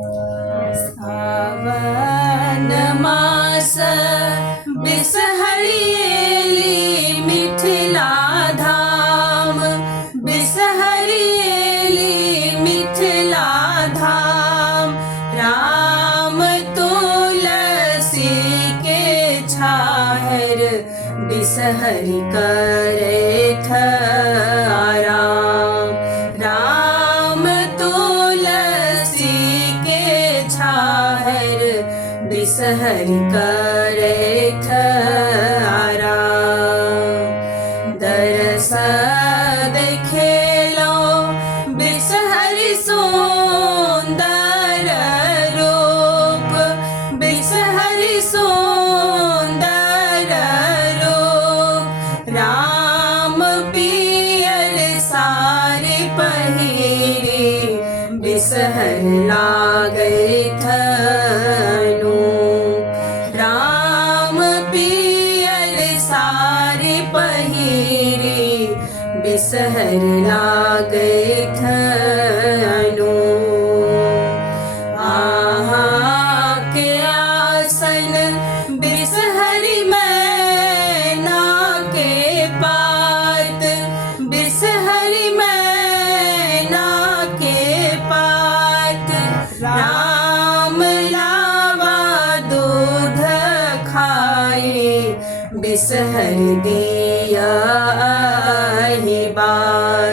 सावन मास बिसहरियेली मिथिला धाम, बिसहरियेली मिथिला धाम। राम तुलसी के छाहर बिसहरि करैथ आराम। राम तुलसी के छाहर बिसहरि करैथ आराम। दरस देखेलो बिसहरि सुंदर रूप, बिसहरि सुंदर रूप। राम पियर साड़ी पहिरी बिसहरि लागैथ अनूप। राम पियर साड़ी पहिरी बिसहरि लागैथ अनूप। आहा के आसन बिसहरि मैना के पात, बिसहरि मैना के पात। राम लावा दूध खाए बिसहरि दिया अहि बार।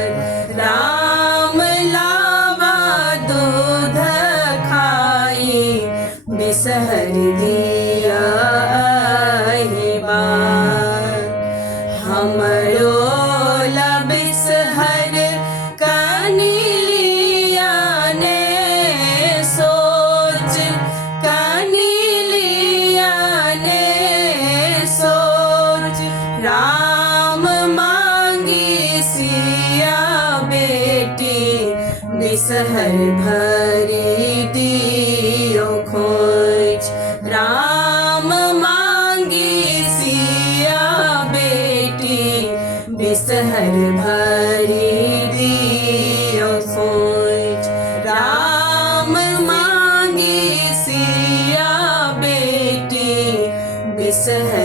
राम लावा दूध खाए बिसहरि दिया अहि बार। हमरो ला बिसहर कनि लिया ने सोच, कनि लिया ने सोच। राम मांगी सिया बेटी बिसहरि भरी दियो खोज। राम मांगी सिया बेटी बिसहरि भरी दियो खोज। राम मांगी सिया बेटी बिसहरि